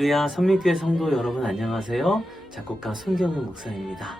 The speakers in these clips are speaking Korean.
할렐루야 선민교회 성도 여러분 안녕하세요. 작곡가 손경윤 목사입니다.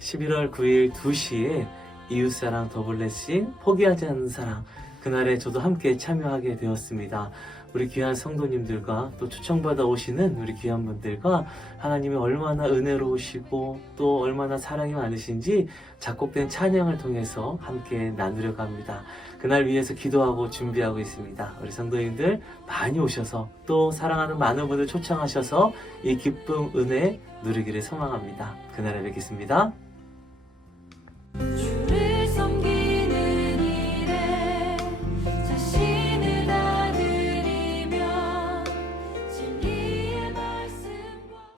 11월 9일 2시에 이웃사랑 더블레싱 포기하지 않는 사랑 그날에 저도 함께 참여하게 되었습니다. 우리 귀한 성도님들과 또 초청받아 오시는 우리 귀한 분들과 하나님이 얼마나 은혜로우시고 또 얼마나 사랑이 많으신지 작곡된 찬양을 통해서 함께 나누려고 합니다. 그날 위해서 기도하고 준비하고 있습니다. 우리 성도님들 많이 오셔서 또 사랑하는 많은 분들 초청하셔서 이 기쁨, 은혜 누리기를 소망합니다. 그날에 뵙겠습니다.